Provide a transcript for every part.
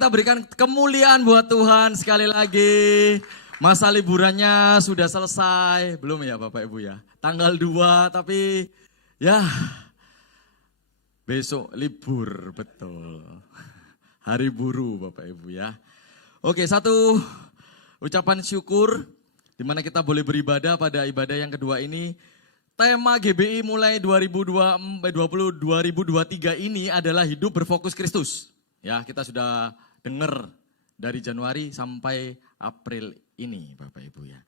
kita berikan kemuliaan buat Tuhan sekali lagi. Masa liburannya sudah selesai. Belum ya Bapak Ibu ya? Tanggal 2 tapi ya besok libur betul. Hari buruh Bapak Ibu ya. Oke, satu ucapan syukur di mana kita boleh beribadah pada ibadah yang kedua ini. Tema GBI mulai 2023 ini adalah hidup berfokus Kristus. Ya, kita sudah dengar dari Januari sampai April ini Bapak Ibu ya.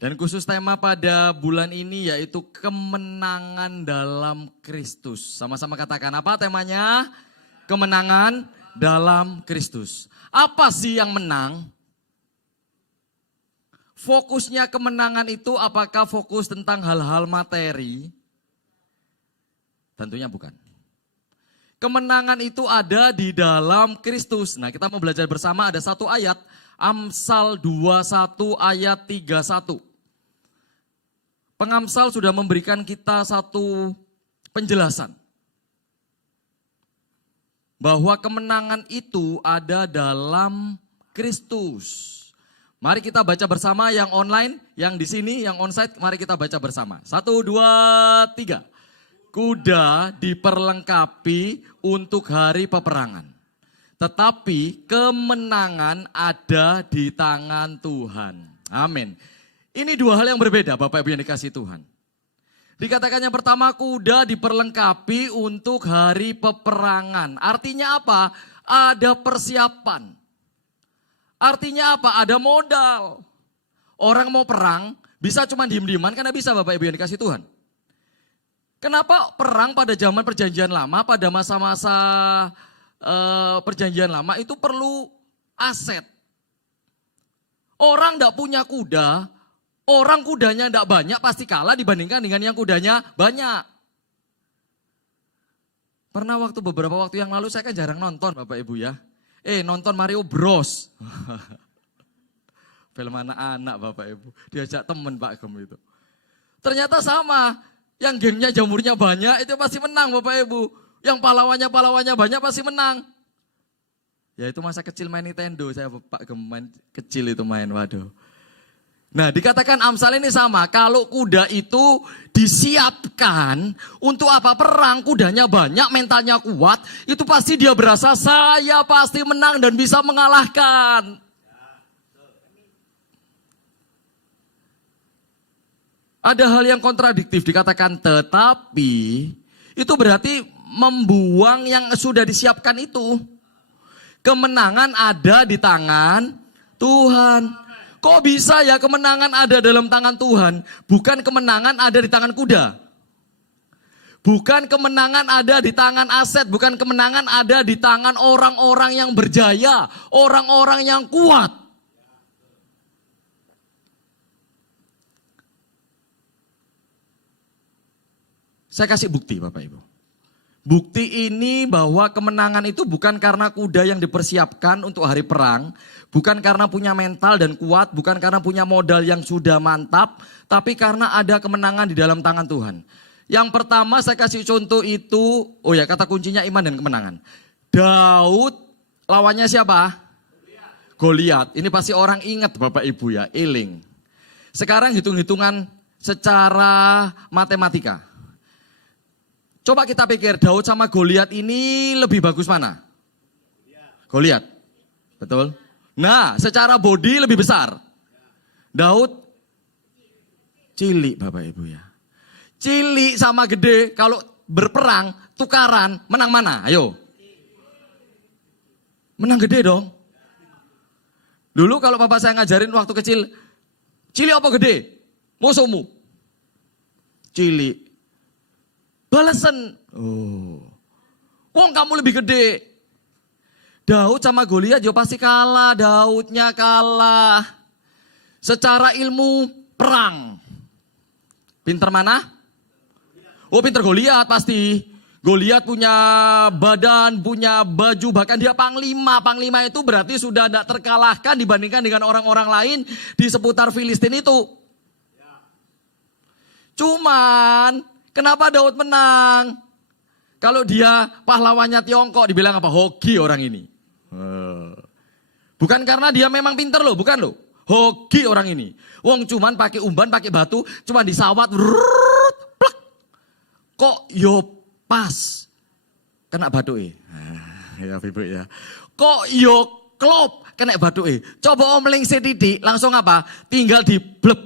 Dan khusus tema pada bulan ini yaitu kemenangan dalam Kristus. Sama-sama katakan apa temanya? Kemenangan dalam Kristus. Apa sih yang menang? Fokusnya kemenangan itu apakah fokus tentang hal-hal materi? Tentunya bukan. Kemenangan itu ada di dalam Kristus. Nah, kita mau belajar bersama, ada satu ayat, Amsal 21 ayat 31. Pengamsal sudah memberikan kita satu penjelasan. Bahwa kemenangan itu ada dalam Kristus. Mari kita baca bersama yang online, yang di sini, yang onsite, mari kita baca bersama. 1, 2, 3. Kuda diperlengkapi untuk hari peperangan. Tetapi kemenangan ada di tangan Tuhan. Amin. Ini dua hal yang berbeda Bapak Ibu yang dikasihi Tuhan. Dikatakan yang pertama, kuda diperlengkapi untuk hari peperangan. Artinya apa? Ada persiapan. Artinya apa? Ada modal. Orang mau perang bisa cuma diem-dieman karena bisa Bapak Ibu yang dikasih Tuhan. Kenapa perang pada zaman perjanjian lama, pada masa-masa perjanjian lama itu perlu aset. Orang tidak punya kuda, orang kudanya tidak banyak pasti kalah dibandingkan dengan yang kudanya banyak. Pernah beberapa waktu yang lalu saya kan jarang nonton Bapak Ibu ya. Nonton Mario Bros. Film anak-anak Bapak Ibu. Diajak temen Pak Gem itu. Ternyata sama. Yang gengnya jamurnya banyak itu pasti menang Bapak Ibu. Yang pahlawannya banyak pasti menang. Ya itu masa kecil main Nintendo. Saya Pak Gem main kecil itu main. Waduh. Nah dikatakan Amsal ini sama. Kalau kuda itu disiapkan untuk apa? Perang, kudanya banyak, mentalnya kuat. Itu pasti dia berasa saya pasti menang dan bisa mengalahkan. Ada hal yang kontradiktif dikatakan tetapi. Itu berarti membuang yang sudah disiapkan itu. Kemenangan ada di tangan Tuhan. Kok bisa ya kemenangan ada dalam tangan Tuhan? Bukan kemenangan ada di tangan kuda. Bukan kemenangan ada di tangan aset. Bukan kemenangan ada di tangan orang-orang yang berjaya. Orang-orang yang kuat. Saya kasih bukti Bapak Ibu. Bukti ini bahwa kemenangan itu bukan karena kuda yang dipersiapkan untuk hari perang. Bukan karena punya mental dan kuat, bukan karena punya modal yang sudah mantap, tapi karena ada kemenangan di dalam tangan Tuhan. Yang pertama saya kasih contoh itu, kata kuncinya iman dan kemenangan. Daud lawannya siapa? Goliat. Ini pasti orang ingat Bapak Ibu ya, eling. Sekarang hitung-hitungan secara matematika. Coba kita pikir Daud sama Goliat ini lebih bagus mana? Goliat. Betul? Nah, secara body lebih besar. Daud cilik Bapak Ibu ya. Cilik sama gede kalau berperang tukaran menang mana? Ayo. Menang gede dong. Dulu kalau bapak saya ngajarin waktu kecil, cilik apa gede? Musuhmu. Cilik. Balasan. Wong kamu lebih gede. Daud sama Goliat ya pasti kalah. Daudnya kalah. Secara ilmu perang. Pinter mana? Pinter Goliat pasti. Goliat punya badan, punya baju, bahkan dia panglima. Panglima itu berarti sudah tidak terkalahkan dibandingkan dengan orang-orang lain di seputar Filistin itu. Cuman kenapa Daud menang? Kalau dia pahlawannya Tiongkok dibilang apa? Hoki orang ini. Bukan karena dia memang pinter loh, bukan loh. Hoki orang ini. Wong cuman pakai umban, pakai batu, cuman disawat, plek. Kok yo pas kena batuke. Ya Ibu ya. Kok yo klop kena batuke. Coba om lengse titik, langsung apa? Tinggal di blep,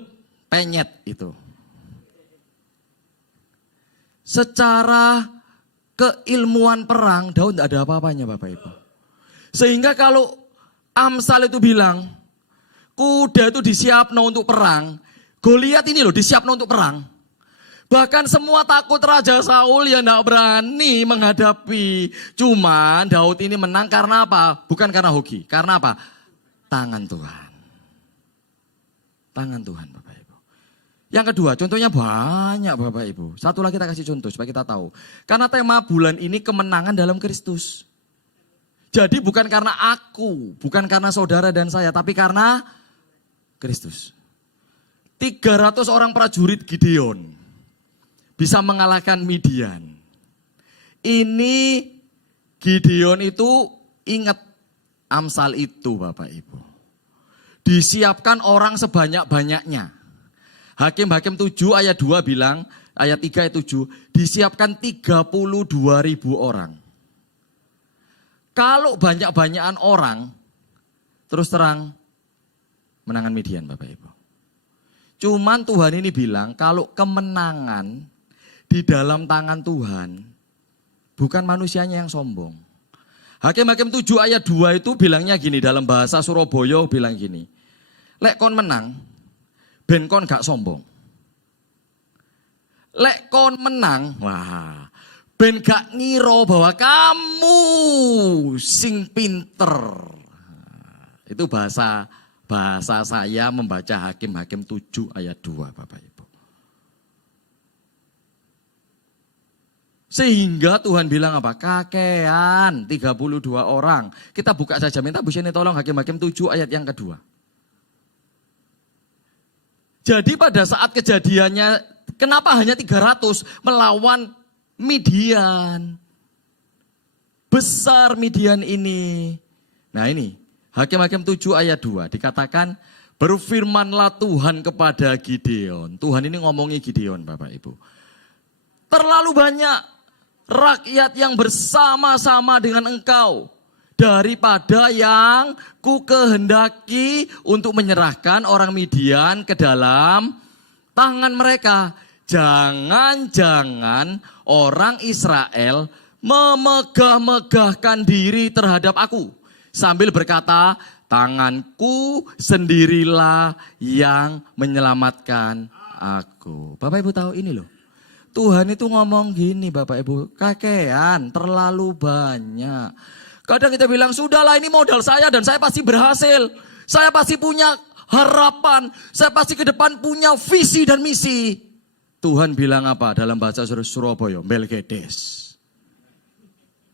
penyet itu. Secara keilmuan perang, Daud tidak ada apa-apanya Bapak Ibu. Sehingga kalau Amsal itu bilang, kuda itu disiapno untuk perang, Goliat ini loh disiapno untuk perang. Bahkan semua takut Raja Saul ya tidak berani menghadapi. Cuman Daud ini menang karena apa? Bukan karena hoki. Karena apa? Tangan Tuhan. Tangan Tuhan Bapak Ibu. Yang kedua, contohnya banyak Bapak Ibu. Satu lagi kita kasih contoh supaya kita tahu. Karena tema bulan ini kemenangan dalam Kristus. Jadi bukan karena aku, bukan karena saudara dan saya, tapi karena Kristus. 300 orang prajurit Gideon bisa mengalahkan Midian. Ini Gideon itu ingat Amsal itu Bapak Ibu. Disiapkan orang sebanyak-banyaknya. Hakim-Hakim 7 ayat 2 bilang, ayat 3 ayat 7, disiapkan 32.000 orang. Kalau banyak-banyakan orang, terus terang menangan Midian Bapak Ibu. Cuman Tuhan ini bilang kalau kemenangan di dalam tangan Tuhan, bukan manusianya yang sombong. Hakim-Hakim 7 ayat 2 itu bilangnya gini, dalam bahasa Surabaya bilang gini, lek kon menang, ben kon gak sombong. Lek kon menang, wah, ben gak ngiro bahwa kamu sing pinter. Itu bahasa saya membaca Hakim-Hakim 7 ayat 2 Bapak Ibu. Sehingga Tuhan bilang apa? Kakean 32 orang. Kita buka saja, minta Bu Sheni tolong Hakim-Hakim 7 ayat yang kedua. Jadi pada saat kejadiannya, kenapa hanya 300 melawan Midian? Besar Midian ini. Nah ini, Hakim-Hakim 7 ayat 2 dikatakan, berfirmanlah Tuhan kepada Gideon. Tuhan ini ngomongi Gideon Bapak Ibu. Terlalu banyak rakyat yang bersama-sama dengan engkau daripada yang ku kehendaki untuk menyerahkan orang Midian ke dalam tangan mereka. Jangan-jangan orang Israel memegah-megahkan diri terhadap aku. Sambil berkata, tanganku sendirilah yang menyelamatkan aku. Bapak Ibu tahu ini loh. Tuhan itu ngomong gini Bapak Ibu, kakean terlalu banyak. Kadang kita bilang, sudahlah ini modal saya dan saya pasti berhasil. Saya pasti punya harapan. Saya pasti ke depan punya visi dan misi. Tuhan bilang apa dalam bahasa Surabaya? Belgedes.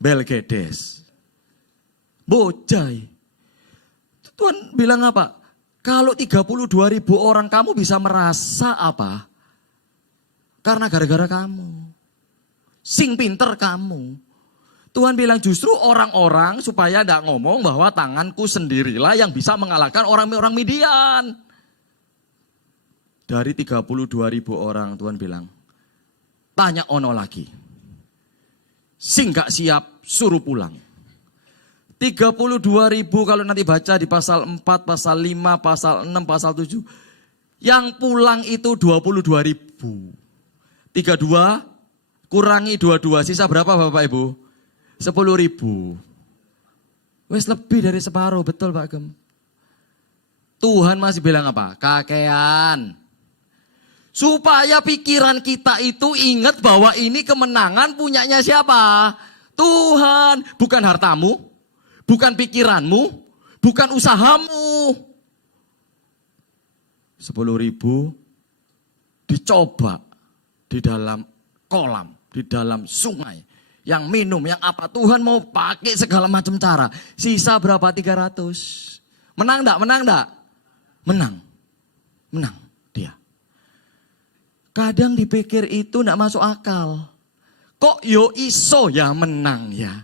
Belgedes. Bojai. Tuhan bilang apa? Kalau 32.000 orang kamu bisa merasa apa? Karena gara-gara kamu. Sing pinter kamu. Tuhan bilang justru orang-orang supaya tidak ngomong bahwa tanganku sendirilah yang bisa mengalahkan orang-orang Midian. Dari 32.000 orang Tuhan bilang, tanya ono lagi. Sing gak siap suruh pulang. 32.000 kalau nanti baca di pasal 4, pasal 5, pasal 6, pasal 7. Yang pulang itu 22.000. 32 kurangi 22, sisa berapa Bapak Ibu? 10.000. Wes lebih dari separuh, betul Pak Gem. Tuhan masih bilang apa? Kakean. Supaya pikiran kita itu ingat bahwa ini kemenangan punyanya siapa? Tuhan. Bukan hartamu, bukan pikiranmu, bukan usahamu. 10.000 dicoba di dalam kolam, di dalam sungai. Yang minum, yang apa. Tuhan mau pakai segala macam cara. Sisa berapa? 300. Menang enggak? Menang enggak? Menang. Menang dia. Kadang dipikir itu enggak masuk akal. Kok yo iso ya menang ya?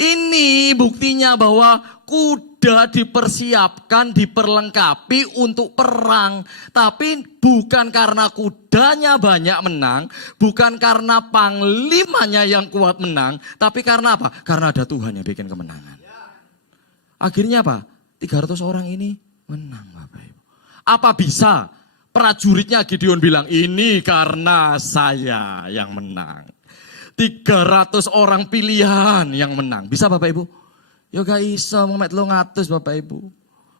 Ini buktinya bahwa kuda dipersiapkan, diperlengkapi untuk perang. Tapi bukan karena kudanya banyak menang, bukan karena panglimanya yang kuat menang, tapi karena apa? Karena ada Tuhan yang bikin kemenangan. Akhirnya apa? 300 orang ini menang, Bapak Ibu. Apa bisa prajuritnya Gideon bilang, ini karena saya yang menang. 300 orang pilihan yang menang. Bisa Bapak Ibu? Ya gak iso, memet lo ngatus Bapak Ibu.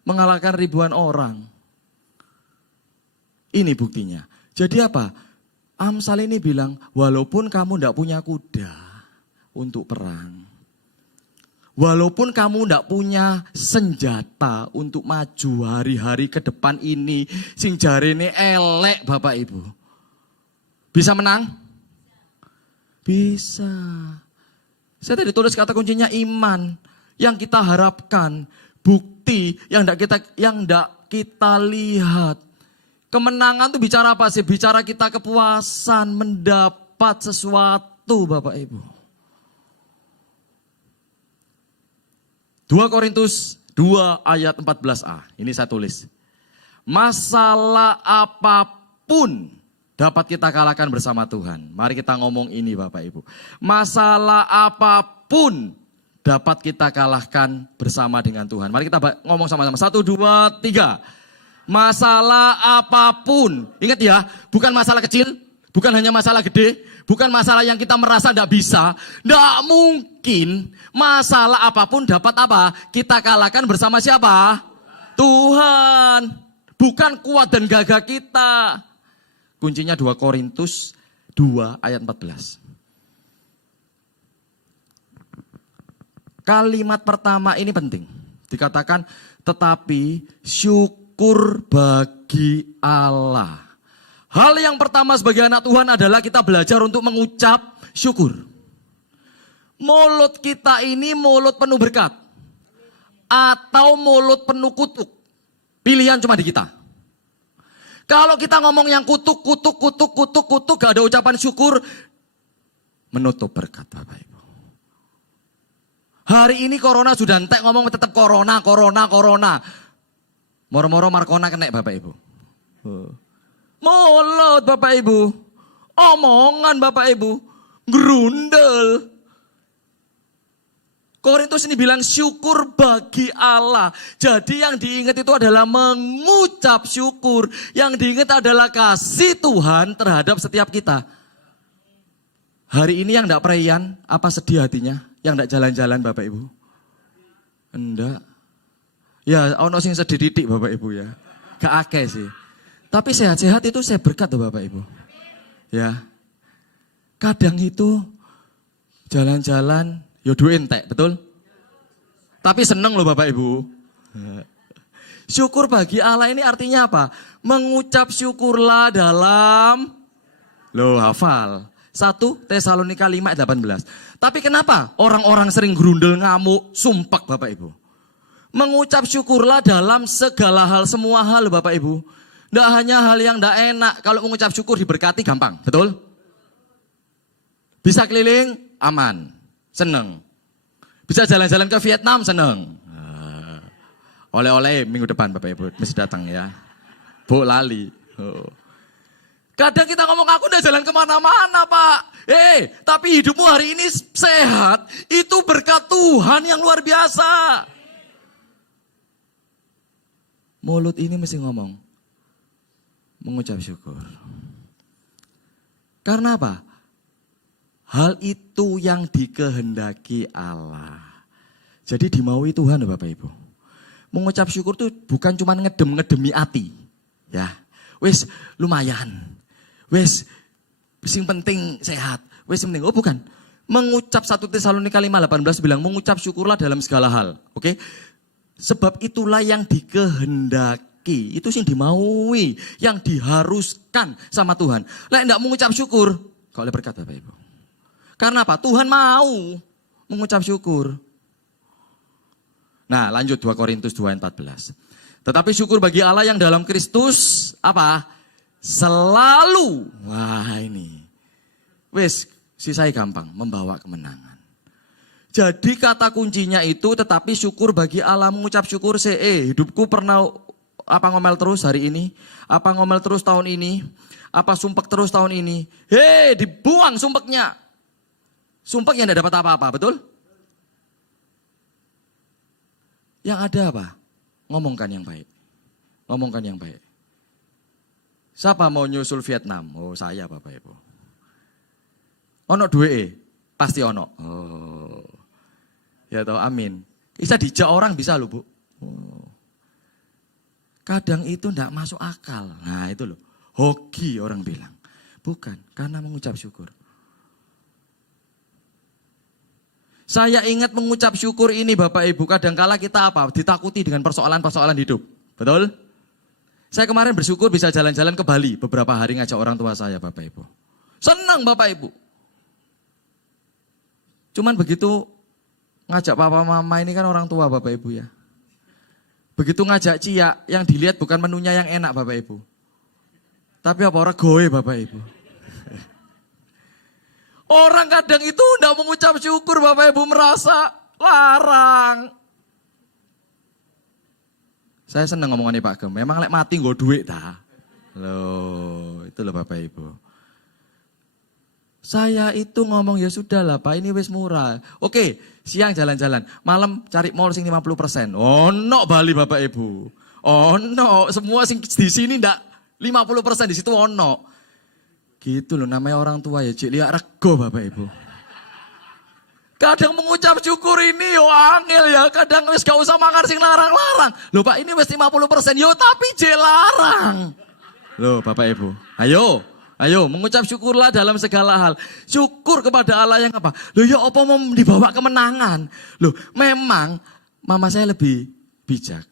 Mengalahkan ribuan orang. Ini buktinya. Jadi apa? Amsal ini bilang, walaupun kamu tidak punya kuda untuk perang. Walaupun kamu tidak punya senjata untuk maju hari-hari ke depan ini. Sing jarene elek Bapak Ibu. Bisa menang? Bisa. Saya tadi tulis kata kuncinya iman. Yang kita harapkan, bukti yang tidak kita lihat. Kemenangan itu bicara apa sih? Bicara kita kepuasan, mendapat sesuatu Bapak Ibu. 2 Korintus 2 ayat 14a. Ini saya tulis. Masalah apapun dapat kita kalahkan bersama Tuhan. Mari kita ngomong ini Bapak Ibu. Masalah apapun dapat kita kalahkan bersama dengan Tuhan. Mari kita ngomong sama-sama. 1, 2, 3. Masalah apapun. Ingat ya, bukan masalah kecil. Bukan hanya masalah gede. Bukan masalah yang kita merasa tidak bisa. Tidak mungkin masalah apapun dapat apa? Kita kalahkan bersama siapa? Tuhan. Bukan kuat dan gagah kita. Kuncinya 2 Korintus 2 ayat 14. Kalimat pertama ini penting. Dikatakan, tetapi syukur bagi Allah. Hal yang pertama sebagai anak Tuhan adalah kita belajar untuk mengucap syukur. Mulut kita ini mulut penuh berkat. Atau mulut penuh kutuk. Pilihan cuma di kita. Kalau kita ngomong yang kutuk, gak ada ucapan syukur, menutup berkat Bapak Ibu. Hari ini corona sudah entek ngomong tetap corona. Moro-moro Markona kena Bapak Ibu. Mulut Bapak Ibu. Omongan Bapak Ibu. Grundel. Korintus ini bilang syukur bagi Allah. Jadi yang diingat itu adalah mengucap syukur. Yang diingat adalah kasih Tuhan terhadap setiap kita. Hari ini yang tidak perayaan, apa sedih hatinya? Yang tidak jalan-jalan Bapak Ibu? Enggak. Ya, ono sing sedih titik Bapak Ibu ya. Gak akeh sih. Tapi sehat-sehat itu saya berkat tuh Bapak Ibu. Ya. Kadang itu jalan-jalan Yodo entek, betul? Tapi seneng loh Bapak Ibu. Syukur bagi Allah ini artinya apa? Mengucap syukurlah dalam hafal. 1 Tesalonika 5 ayat 18. Tapi kenapa orang-orang sering gerundel ngamuk, sumpek Bapak Ibu? Mengucap syukurlah dalam segala hal, semua hal Bapak Ibu. Tidak hanya hal yang tidak enak. Kalau mengucap syukur diberkati gampang, betul? Bisa keliling, aman. Seneng. Bisa jalan-jalan ke Vietnam, seneng. Oleh-oleh minggu depan Bapak Ibu, mesti datang ya. Bu lali. Kadang kita ngomong aku udah jalan kemana-mana Pak. Tapi hidupmu hari ini sehat, itu berkat Tuhan yang luar biasa. Mulut ini mesti ngomong. Mengucap syukur. Karena apa? Hal itu yang dikehendaki Allah. Jadi dimaui Tuhan Bapak Ibu. Mengucap syukur itu bukan cuma ngedemi hati. Ya, wes lumayan. Wes sing penting sehat. Wes penting. Oh bukan. Mengucap 1 Tesalonika 5:18 bilang mengucap syukurlah dalam segala hal. Oke? Sebab itulah yang dikehendaki. Itu sing dimaui, yang diharuskan sama Tuhan. Lah enggak mengucap syukur, kok oleh berkat Bapak Ibu. Karena apa? Tuhan mau mengucap syukur. Nah lanjut 2 Korintus 2:14. Tetapi syukur bagi Allah yang dalam Kristus apa? Selalu. Wah ini. Wes, sisai gampang, membawa kemenangan. Jadi kata kuncinya itu tetapi syukur bagi Allah, mengucap syukur hidupku pernah apa ngomel terus hari ini? Apa ngomel terus tahun ini? Apa sumpek terus tahun ini? Dibuang sumpeknya. Sumpeknya tidak dapat apa-apa, betul? Yang ada apa? Ngomongkan yang baik. Ngomongkan yang baik. Siapa mau nyusul Vietnam? Oh, saya Bapak Ibu. Ono duwe, pasti ono. Oh. Ya toh, amin. Bisa dijak orang bisa loh, Bu. Oh. Kadang itu enggak masuk akal. Nah, itu loh. Hoki orang bilang. Bukan, karena mengucap syukur. Saya ingat mengucap syukur ini Bapak Ibu, kadangkala kita apa? Ditakuti dengan persoalan-persoalan hidup. Betul? Saya kemarin bersyukur bisa jalan-jalan ke Bali beberapa hari ngajak orang tua saya Bapak Ibu. Senang Bapak Ibu. Cuman begitu ngajak papa mama ini kan orang tua Bapak Ibu ya. Begitu ngajak Cia, yang dilihat bukan menunya yang enak Bapak Ibu. Tapi apa orang goe Bapak Ibu. Orang kadang itu enggak mengucap syukur Bapak Ibu, merasa larang. Saya senang ngomongannya Pak Gem, memang lek mati nggo duit dah. Loh, itu loh Bapak Ibu. Saya itu ngomong ya sudah lah Pak, ini wis murah. Oke, siang jalan-jalan, malam cari mall sing 50%. Oh no Bali Bapak Ibu. Oh no, semua sing di sini ndak 50% di situ ono. Gitu loh namanya orang tua ya, cik lihat rego Bapak Ibu. Kadang mengucap syukur ini yo angel ya, kadang wis gak usah makan sing larang-larang. Loh Pak, ini wis 50%, yo tapi je larang. Loh Bapak Ibu, ayo mengucap syukurlah dalam segala hal. Syukur kepada Allah yang apa? Loh ya apa mau dibawa kemenangan? Loh memang mama saya lebih bijak.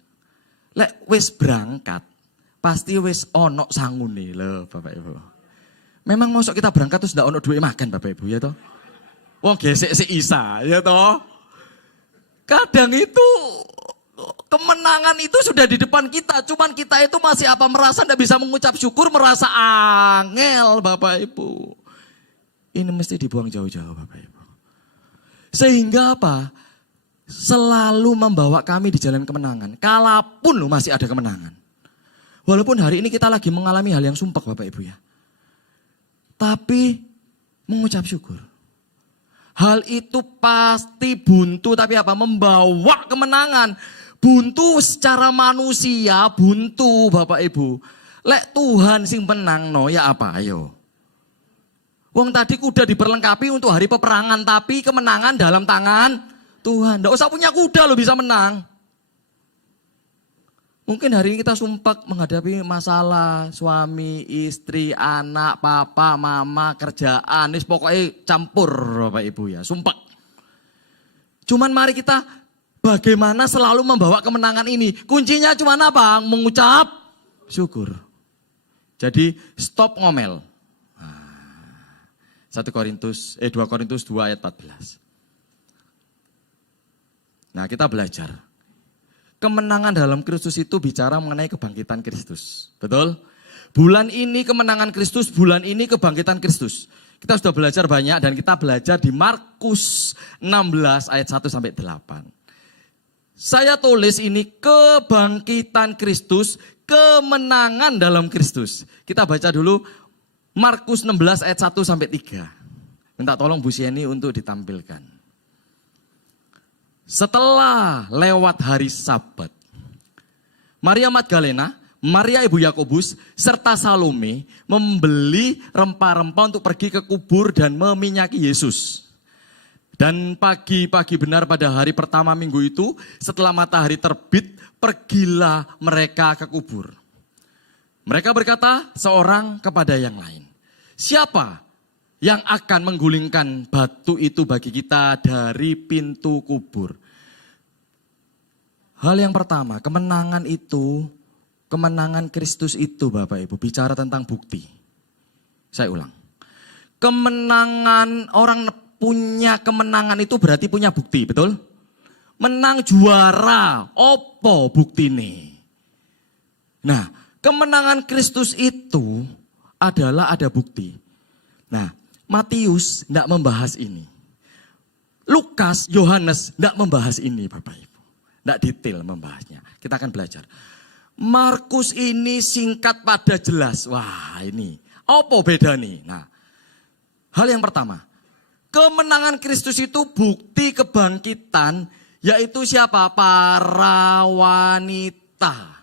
Lek wis berangkat, pasti wis ono sangune loh Bapak Ibu. Memang mosok kita berangkat terus ndak ono duit makan Bapak Ibu ya toh? Wong gesek si Isa ya toh? Kadang itu kemenangan itu sudah di depan kita, cuman kita itu masih apa merasa ndak bisa mengucap syukur, merasa angel Bapak Ibu. Ini mesti dibuang jauh-jauh Bapak Ibu. Sehingga apa? Selalu membawa kami di jalan kemenangan. Kalaupun loh masih ada kemenangan. Walaupun hari ini kita lagi mengalami hal yang sumpek Bapak Ibu ya. Tapi mengucap syukur. Hal itu pasti buntu tapi apa? Membawa kemenangan. Buntu secara manusia, buntu Bapak Ibu. Lek Tuhan sing menang no ya apa ayo. Wong tadi kuda diperlengkapi untuk hari peperangan tapi kemenangan dalam tangan Tuhan. Nggak usah punya kuda lo bisa menang. Mungkin hari ini kita sumpek menghadapi masalah suami, istri, anak, papa, mama, kerjaan. Ini pokoknya campur Bapak Ibu ya, sumpek. Cuman mari kita bagaimana selalu membawa kemenangan ini. Kuncinya cuma apa? Mengucap syukur. Jadi stop ngomel. 2 Korintus 2 ayat 14. Nah kita belajar. Kemenangan dalam Kristus itu bicara mengenai kebangkitan Kristus. Betul? Bulan ini kemenangan Kristus, bulan ini kebangkitan Kristus. Kita sudah belajar banyak dan kita belajar di Markus 16 ayat 1 sampai 8. Saya tulis ini kebangkitan Kristus, kemenangan dalam Kristus. Kita baca dulu Markus 16 ayat 1 sampai 3. Minta tolong Bu Sieni untuk ditampilkan. Setelah lewat hari Sabat, Maria Magdalena, Maria ibu Yakobus, serta Salome membeli rempah-rempah untuk pergi ke kubur dan meminyaki Yesus. Dan pagi-pagi benar pada hari pertama minggu itu, setelah matahari terbit, pergilah mereka ke kubur. Mereka berkata seorang kepada yang lain, siapa yang akan menggulingkan batu itu bagi kita dari pintu kubur? Hal yang pertama, kemenangan itu, kemenangan Kristus itu Bapak Ibu, bicara tentang bukti. Saya ulang. Kemenangan, orang punya kemenangan itu berarti punya bukti, betul? Menang juara, opo bukti nih? Nah, kemenangan Kristus itu adalah ada bukti. Nah, Matius tidak membahas ini. Lukas, Yohanes tidak membahas ini Bapak Ibu. Tidak detail membahasnya. Kita akan belajar. Markus ini singkat pada jelas. Wah ini, apa beda nih? Nah, hal yang pertama. Kemenangan Kristus itu bukti kebangkitan, yaitu siapa? Para wanita.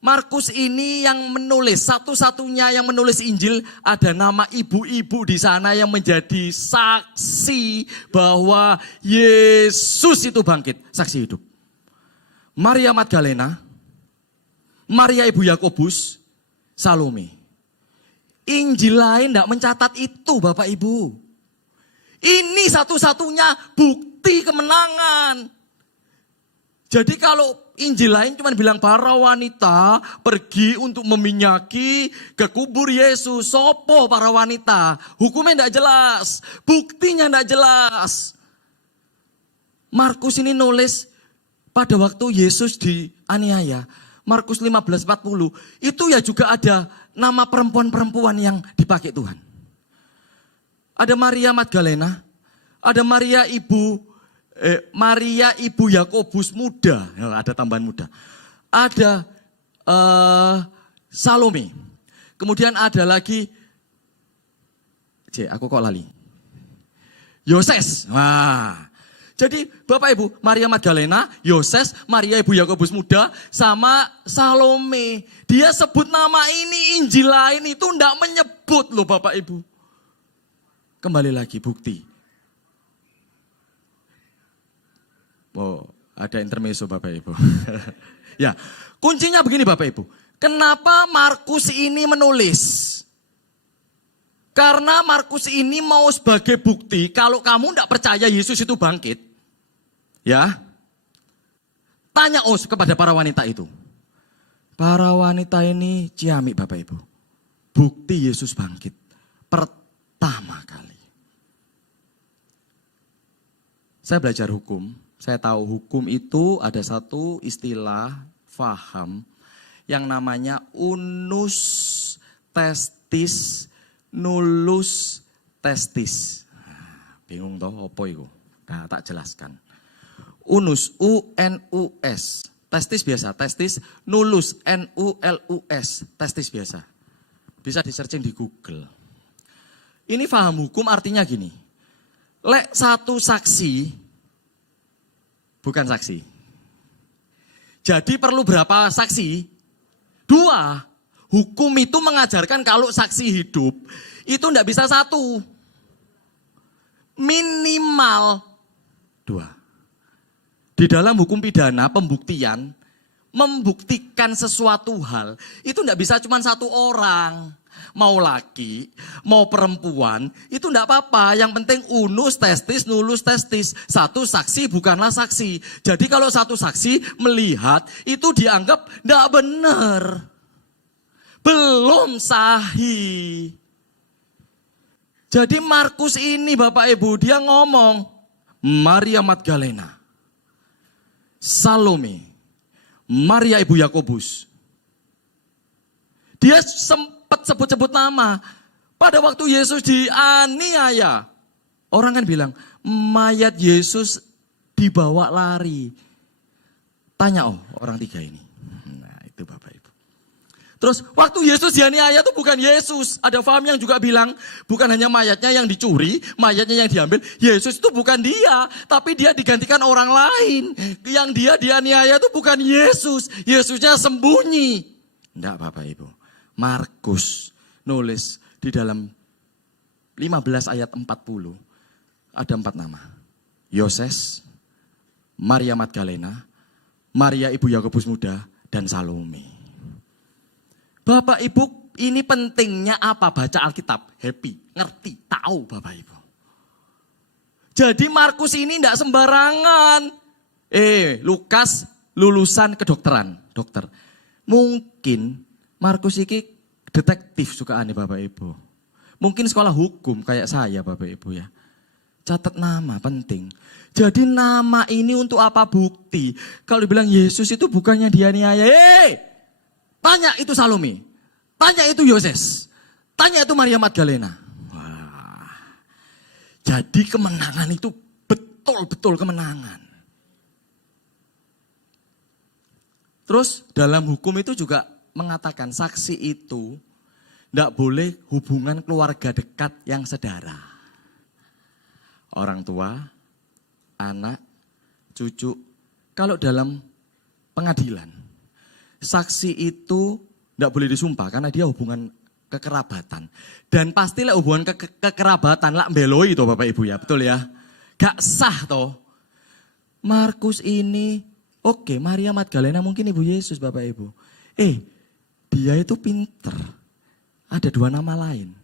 Markus ini yang menulis, satu-satunya yang menulis Injil, ada nama ibu-ibu di sana yang menjadi saksi bahwa Yesus itu bangkit, saksi hidup. Maria Magdalena, Maria ibu Yakobus, Salome. Injil lain tidak mencatat itu Bapak Ibu. Ini satu-satunya bukti kemenangan. Jadi kalau Injil lain cuma bilang para wanita pergi untuk meminyaki ke kubur Yesus. Sopo para wanita? Hukumnya tidak jelas. Buktinya tidak jelas. Markus ini nulis pada waktu Yesus dianiaya. Markus 15:40. Itu ya juga ada nama perempuan-perempuan yang dipakai Tuhan. Ada Maria Magdalena. Ada Maria ibu Yakobus muda, ada tambahan muda. Ada Salome. Kemudian ada lagi, aku kok lali. Yoses. Wah. Jadi Bapak Ibu, Maria Magdalena, Yoses, Maria ibu Yakobus muda, sama Salome. Dia sebut nama ini, Injil lain itu enggak menyebut loh Bapak Ibu. Kembali lagi bukti. Oh, ada intermezzo Bapak Ibu. Ya, kuncinya begini Bapak Ibu. Kenapa Markus ini menulis? Karena Markus ini mau sebagai bukti kalau kamu tidak percaya Yesus itu bangkit. Ya, tanya kepada para wanita itu. Para wanita ini ciamik Bapak Ibu. Bukti Yesus bangkit. Pertama kali. Saya belajar hukum. Saya tahu hukum itu ada satu istilah faham yang namanya unus testis nullus testis. Bingung toh apa itu? Nah, tak jelaskan. Unus U-N-U-S. Testis biasa, testis nullus N-U-L-U-S. Testis biasa. Bisa di-searching di Google. Ini faham hukum artinya gini. Lek satu saksi bukan saksi. Jadi perlu berapa saksi? 2. Hukum itu mengajarkan kalau saksi hidup itu tidak bisa 1. Minimal 2. Di dalam hukum pidana pembuktian, membuktikan sesuatu hal itu tidak bisa cuma 1 orang. Mau laki, mau perempuan, itu enggak apa-apa. Yang penting unus testis, nullus testis. 1 saksi bukanlah saksi. Jadi kalau 1 saksi melihat, itu dianggap enggak benar. Belum sahih. Jadi Markus ini Bapak Ibu, dia ngomong, Maria Magdalena, Salome, Maria ibu Yakobus. Dia sempat sebut-sebut nama. Pada waktu Yesus dianiaya, orang kan bilang, mayat Yesus dibawa lari. Tanya orang 3 ini. Nah itu Bapak Ibu. Terus waktu Yesus dianiaya itu bukan Yesus. Ada faham yang juga bilang, bukan hanya mayatnya yang dicuri, mayatnya yang diambil. Yesus itu bukan dia, tapi dia digantikan orang lain. Yang dia dianiaya itu bukan Yesus. Yesusnya sembunyi. Enggak Bapak Ibu. Markus nulis di dalam 15 ayat 40 ada 4 nama. Yoses, Maria Magdalena, Maria ibu Yakobus muda, dan Salome. Bapak Ibu, ini pentingnya apa? Baca Alkitab, happy, ngerti, tahu Bapak Ibu. Jadi Markus ini tidak sembarangan. Lukas lulusan kedokteran, dokter. Mungkin Markus ini detektif suka aneh Bapak Ibu. Mungkin sekolah hukum kayak saya Bapak Ibu ya. Catat nama penting. Jadi nama ini untuk apa bukti? Kalau dibilang Yesus itu bukannya dianiaya. Tanya itu Salome. Tanya itu Yoses. Tanya itu Maria Magdalena. Wah. Jadi kemenangan itu betul-betul kemenangan. Terus dalam hukum itu juga mengatakan saksi itu tidak boleh hubungan keluarga dekat yang sedara. Orang tua, anak, cucu. Kalau dalam pengadilan, saksi itu tidak boleh disumpah karena dia hubungan kekerabatan. Dan pastilah hubungan kekerabatan lah beloi toh Bapak Ibu ya, betul ya. Gak sah toh. Markus ini, oke, Maria Magdalena mungkin ibu Yesus Bapak Ibu. Dia itu pinter. Ada 2 nama lain.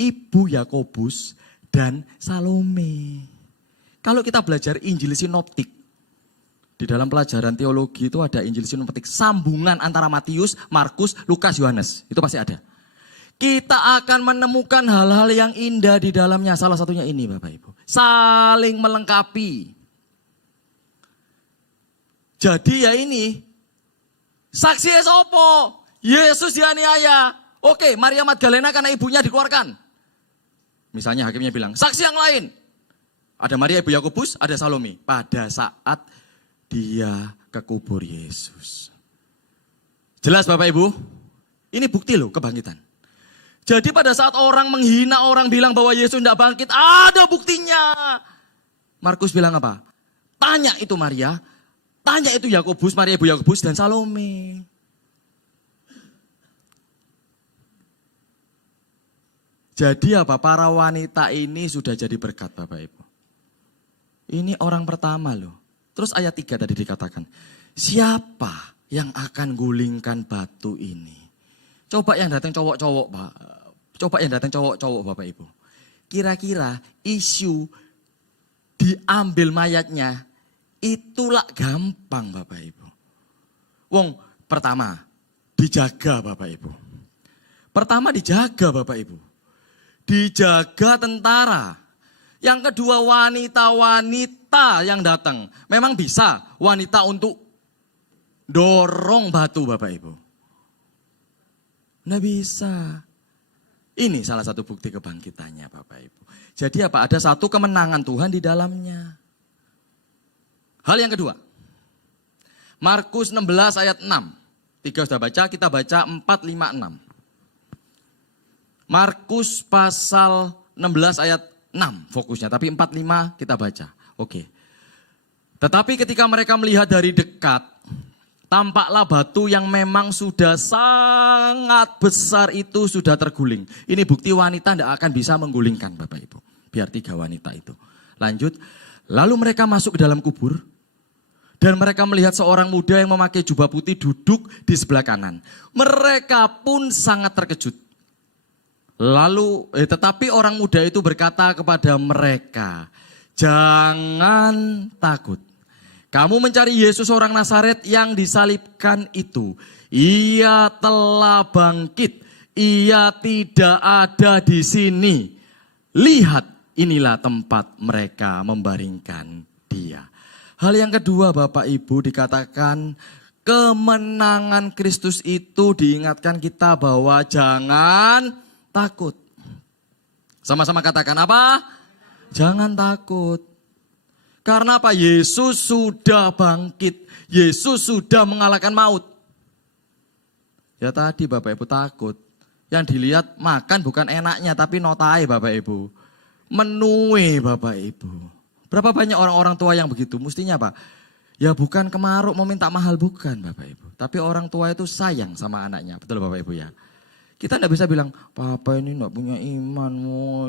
Ibu Yakobus dan Salome. Kalau kita belajar Injil Sinoptik, di dalam pelajaran teologi itu ada Injil Sinoptik. Sambungan antara Matius, Markus, Lukas, Yohanes. Itu pasti ada. Kita akan menemukan hal-hal yang indah di dalamnya. Salah satunya ini Bapak Ibu. Saling melengkapi. Jadi ya ini. Saksi sopo. Yesus dianiaya. Oke, Maria Magdalena karena ibunya dikeluarkan. Misalnya hakimnya bilang, saksi yang lain. Ada Maria ibu Yakobus, ada Salome. Pada saat dia ke kubur Yesus. Jelas Bapak Ibu? Ini bukti loh kebangkitan. Jadi pada saat orang menghina, orang bilang bahwa Yesus tidak bangkit, ada buktinya. Markus bilang apa? Tanya itu Maria, tanya itu Yakobus, Maria ibu Yakobus dan Salome. Jadi apa? Para wanita ini sudah jadi berkat Bapak Ibu. Ini orang pertama loh. Terus ayat 3 tadi dikatakan. Siapa yang akan gulingkan batu ini? Coba yang datang cowok-cowok Pak. Coba yang datang cowok-cowok Bapak Ibu. Kira-kira isu diambil mayatnya itulah gampang Bapak Ibu. Wong pertama dijaga Bapak Ibu. Pertama dijaga Bapak Ibu. Dijaga tentara. Yang kedua wanita-wanita yang datang. Memang bisa wanita untuk dorong batu Bapak Ibu. Nggak bisa. Ini salah satu bukti kebangkitannya Bapak Ibu. Jadi apa? Ada satu kemenangan Tuhan di dalamnya. Hal yang kedua. Markus 16 ayat 6. 3 sudah baca, kita baca 4, 5, 6. Markus pasal 16 ayat 6 fokusnya. Tapi 4, 5 kita baca. Oke. Tetapi ketika mereka melihat dari dekat. Tampaklah batu yang memang sudah sangat besar itu sudah terguling. Ini bukti wanita tidak akan bisa menggulingkan Bapak Ibu. Biar 3 wanita itu. Lanjut. Lalu mereka masuk ke dalam kubur. Dan mereka melihat seorang muda yang memakai jubah putih duduk di sebelah kanan. Mereka pun sangat terkejut. Tetapi orang muda itu berkata kepada mereka, jangan takut. Kamu mencari Yesus orang Nazaret yang disalibkan itu. Ia telah bangkit. Ia tidak ada di sini. Lihat, inilah tempat mereka membaringkan dia. Hal yang kedua Bapak Ibu dikatakan kemenangan Kristus itu diingatkan kita bahwa jangan takut. Sama-sama katakan apa? Jangan takut. Karena apa? Yesus sudah bangkit. Yesus sudah mengalahkan maut. Ya tadi Bapak Ibu takut. Yang dilihat makan bukan enaknya tapi notai Bapak Ibu. Menue Bapak Ibu. Berapa banyak orang-orang tua yang begitu? Mestinya apa? Ya bukan kemaruk mau minta mahal bukan Bapak Ibu. Tapi orang tua itu sayang sama anaknya. Betul Bapak Ibu ya? Kita tidak bisa bilang, papa ini tidak punya iman,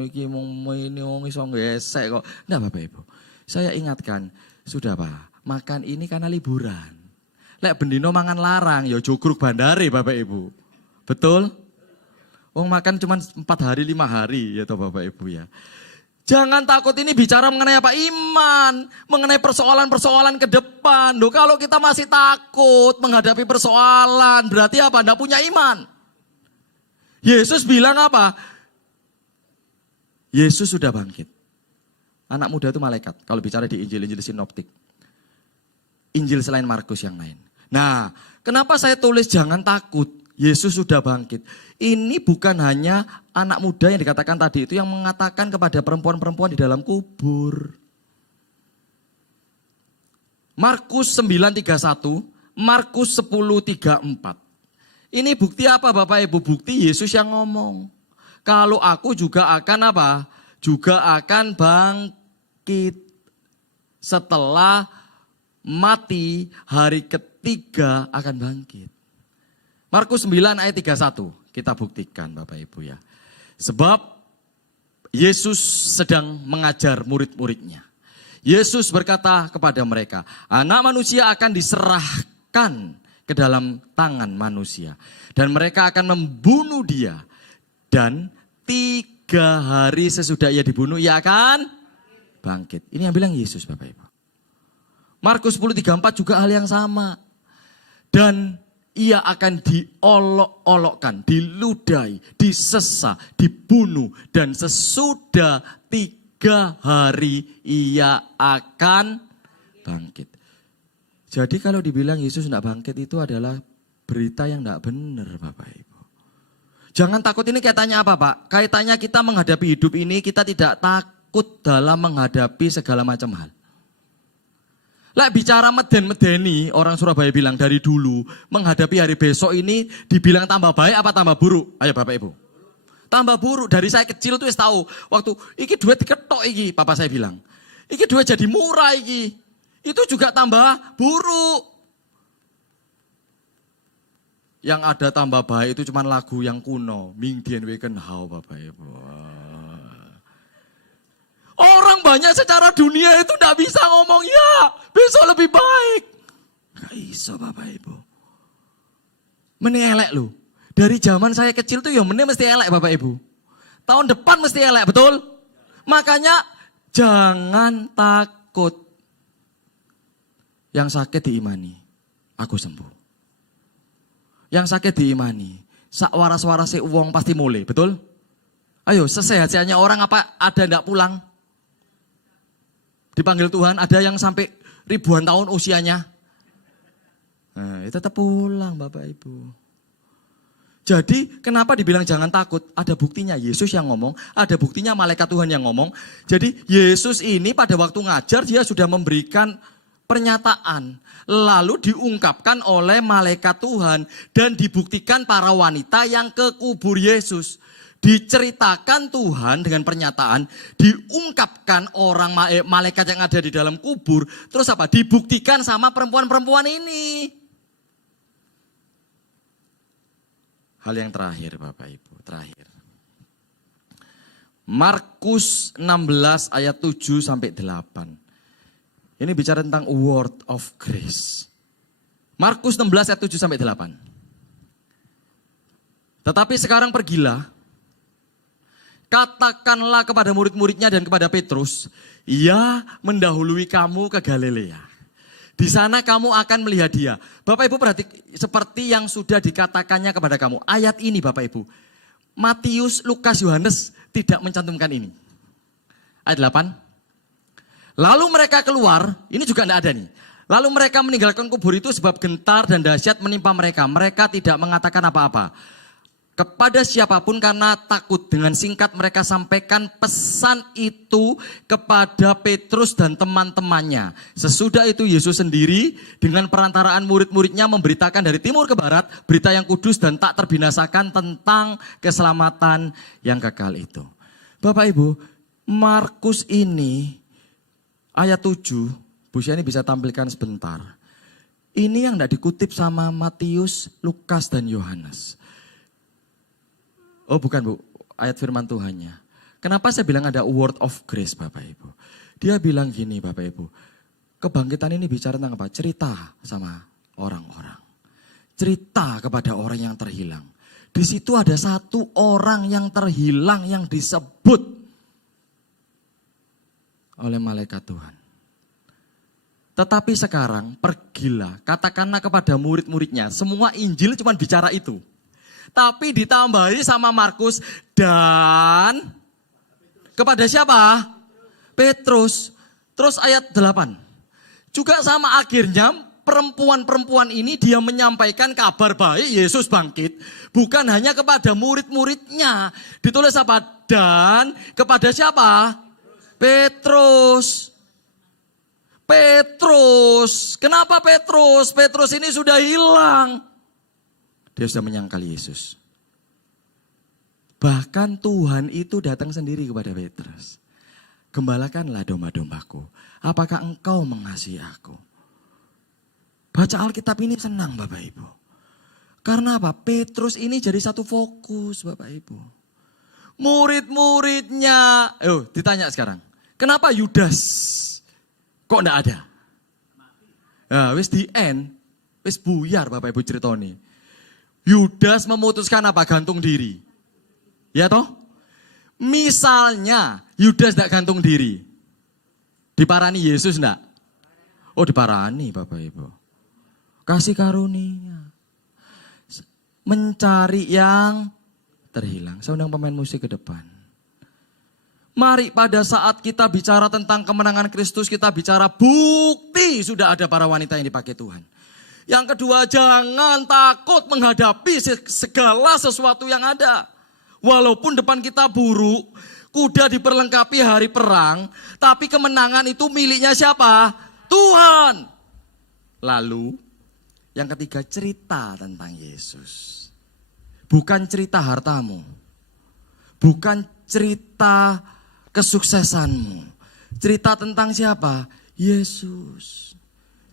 ini iso gesek kok. Tidak Bapak Ibu. Saya ingatkan, sudah Pak, makan ini karena liburan. Lek bendino mangan larang, ya jogruk bandare Bapak Ibu. Betul? Wong makan cuma 4 hari, 5 hari ya toh Bapak Ibu ya. Jangan takut ini bicara mengenai apa? Iman. Mengenai persoalan-persoalan ke depan. Loh, kalau kita masih takut menghadapi persoalan, berarti apa? Tidak punya iman. Yesus bilang apa? Yesus sudah bangkit. Anak muda itu malaikat. Kalau bicara di Injil Sinoptik. Injil selain Markus yang lain. Nah, kenapa saya tulis jangan takut? Yesus sudah bangkit. Ini bukan hanya anak muda yang dikatakan tadi itu yang mengatakan kepada perempuan-perempuan di dalam kubur. Markus 9:31, Markus 10:34. Ini bukti apa Bapak Ibu? Bukti Yesus yang ngomong. Kalau aku juga akan apa? Juga akan bangkit setelah mati, hari ketiga akan bangkit. Markus 9 ayat 31, kita buktikan Bapak Ibu ya. Sebab Yesus sedang mengajar murid-muridnya. Yesus berkata kepada mereka, anak manusia akan diserahkan ke dalam tangan manusia. Dan mereka akan membunuh dia. Dan 3 hari sesudah ia dibunuh, ia akan bangkit. Ini yang bilang Yesus Bapak Ibu. Markus 10:34 juga hal yang sama. Dan ia akan diolok-olokkan, diludahi, disesa, dibunuh. Dan sesudah 3 hari ia akan bangkit. Jadi kalau dibilang Yesus tidak bangkit itu adalah berita yang tidak benar Bapak Ibu. Jangan takut, ini kaitannya apa Pak? Kaitannya kita menghadapi hidup ini, kita tidak takut dalam menghadapi segala macam hal. Lah bicara meden-medeni, orang Surabaya bilang dari dulu, menghadapi hari besok ini dibilang tambah baik apa tambah buruk? Ayo Bapak Ibu. Tambah buruk. Dari saya kecil tuh tahu, waktu iki duit diketok iki, papa saya bilang. Iki duit jadi murah iki. Itu juga tambah buruk. Yang ada tambah baik itu cuma lagu yang kuno, Ming Dien Weken Hao Bapak Ibu. Orang banyak secara dunia itu tidak bisa ngomong, ya besok lebih baik. Gak bisa Bapak Ibu. Meni elek loh. Dari zaman saya kecil tuh ya meni mesti elek Bapak Ibu. Tahun depan mesti elek, betul? Makanya jangan takut. Yang sakit diimani, aku sembuh. Yang sakit diimani, sak waras-warase uang pasti mulai, betul? Ayo, sesehat-sehatnya orang apa ada ndak pulang? Dipanggil Tuhan, ada yang sampai ribuan tahun usianya. Nah, itu tetap pulang Bapak Ibu. Jadi kenapa dibilang jangan takut? Ada buktinya Yesus yang ngomong, ada buktinya malaikat Tuhan yang ngomong. Jadi Yesus ini pada waktu ngajar dia sudah memberikan pernyataan. Lalu diungkapkan oleh malaikat Tuhan dan dibuktikan para wanita yang ke kubur Yesus. Diceritakan Tuhan dengan pernyataan, diungkapkan orang malaikat yang ada di dalam kubur. Terus apa? Dibuktikan sama perempuan-perempuan ini. Hal yang terakhir Bapak Ibu, terakhir. Markus 16 ayat 7 sampai 8. Ini bicara tentang word of grace. Markus 16 ayat 7 sampai 8. Tetapi sekarang pergilah, katakanlah kepada murid-muridnya dan kepada Petrus, ia mendahului kamu ke Galilea. Di sana kamu akan melihat dia. Bapak Ibu perhati, seperti yang sudah dikatakannya kepada kamu. Ayat ini Bapak Ibu, Matius, Lukas, Yohanes tidak mencantumkan ini. Ayat 8. Lalu mereka keluar, ini juga tidak ada nih. Lalu mereka meninggalkan kubur itu sebab gentar dan dahsyat menimpa mereka. Mereka tidak mengatakan apa-apa kepada siapapun karena takut. Dengan singkat mereka sampaikan pesan itu kepada Petrus dan teman-temannya. Sesudah itu Yesus sendiri dengan perantaraan murid-muridnya memberitakan dari timur ke barat berita yang kudus dan tak terbinasakan tentang keselamatan yang kekal itu. Bapak Ibu, Markus ini ayat 7, Bu Syani bisa tampilkan sebentar. Ini yang tidak dikutip sama Matius, Lukas, dan Yohanes. Oh bukan Bu, ayat firman Tuhannya. Kenapa saya bilang ada word of grace Bapak Ibu? Dia bilang gini Bapak Ibu, kebangkitan ini bicara tentang apa? Cerita sama orang-orang. Cerita kepada orang yang terhilang. Di situ ada satu orang yang terhilang yang disebut oleh malaikat Tuhan. Tetapi sekarang pergilah, katakanlah kepada murid-muridnya, semua Injil cuma bicara itu. Tapi ditambahi sama Markus dan kepada siapa? Petrus. Terus ayat 8. Juga sama akhirnya perempuan-perempuan ini dia menyampaikan kabar baik Yesus bangkit. Bukan hanya kepada murid-muridnya. Ditulis apa? Dan kepada siapa? Petrus. Petrus. Kenapa Petrus? Petrus ini sudah hilang. Dia sudah menyangkal Yesus. Bahkan Tuhan itu datang sendiri kepada Petrus. Gembalakanlah domba-dombaku. Apakah engkau mengasihi aku? Baca Alkitab ini senang Bapak Ibu. Karena apa? Petrus ini jadi satu fokus Bapak Ibu. Murid-muridnya. Ditanya sekarang. Kenapa Yudas kok enggak ada? Nah, wis di end. Wis buyar Bapak Ibu ceritoni. Yudas memutuskan apa? Gantung diri. Ya toh? Misalnya Yudas enggak gantung diri. Diparani Yesus enggak? Oh diparani Bapak Ibu. Kasih karunia. Mencari yang terhilang. Saya undang pemain musik ke depan. Mari pada saat kita bicara tentang kemenangan Kristus, kita bicara bukti sudah ada para wanita yang dipakai Tuhan. Yang kedua, jangan takut menghadapi segala sesuatu yang ada. Walaupun depan kita buruk, kuda diperlengkapi hari perang, tapi kemenangan itu miliknya siapa? Tuhan. Lalu, yang ketiga cerita tentang Yesus. Bukan cerita hartamu. Bukan cerita kesuksesanmu. Cerita tentang siapa? Yesus.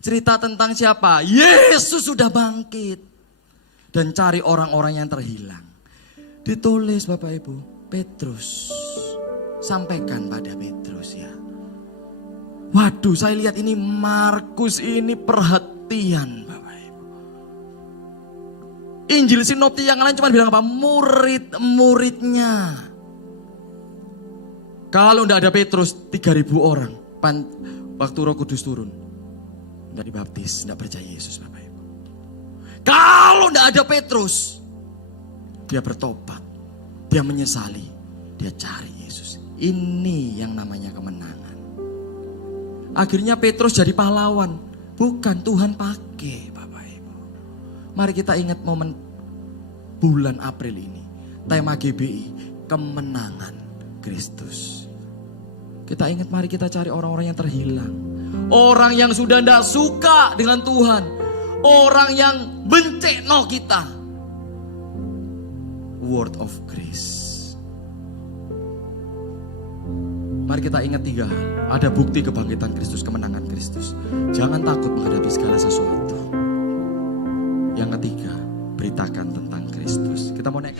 Cerita tentang siapa? Yesus sudah bangkit. Dan cari orang-orang yang terhilang. Ditulis Bapak Ibu, Petrus. Sampaikan pada Petrus ya. Waduh, saya lihat ini Markus ini perhatian Bapak Ibu. Injil sinoptik yang lain cuma bilang apa? Murid-muridnya. Kalau tidak ada Petrus, 3.000 orang. Waktu Roh Kudus turun. Tidak dibaptis, tidak percaya Yesus Bapak Ibu. Kalau tidak ada Petrus, dia bertobat. Dia menyesali. Dia cari Yesus. Ini yang namanya kemenangan. Akhirnya Petrus jadi pahlawan. Bukan, Tuhan pakai Bapak Ibu. Mari kita ingat momen bulan April ini. Tema GBI, kemenangan Kristus. Kita ingat, mari kita cari orang-orang yang terhilang. Orang yang sudah tidak suka dengan Tuhan. Orang yang bencekno kita. Word of grace. Mari kita ingat 3 hal. Ada bukti kebangkitan Kristus, kemenangan Kristus. Jangan takut menghadapi segala sesuatu. Yang ketiga, beritakan tentang Kristus. Kita mau naik.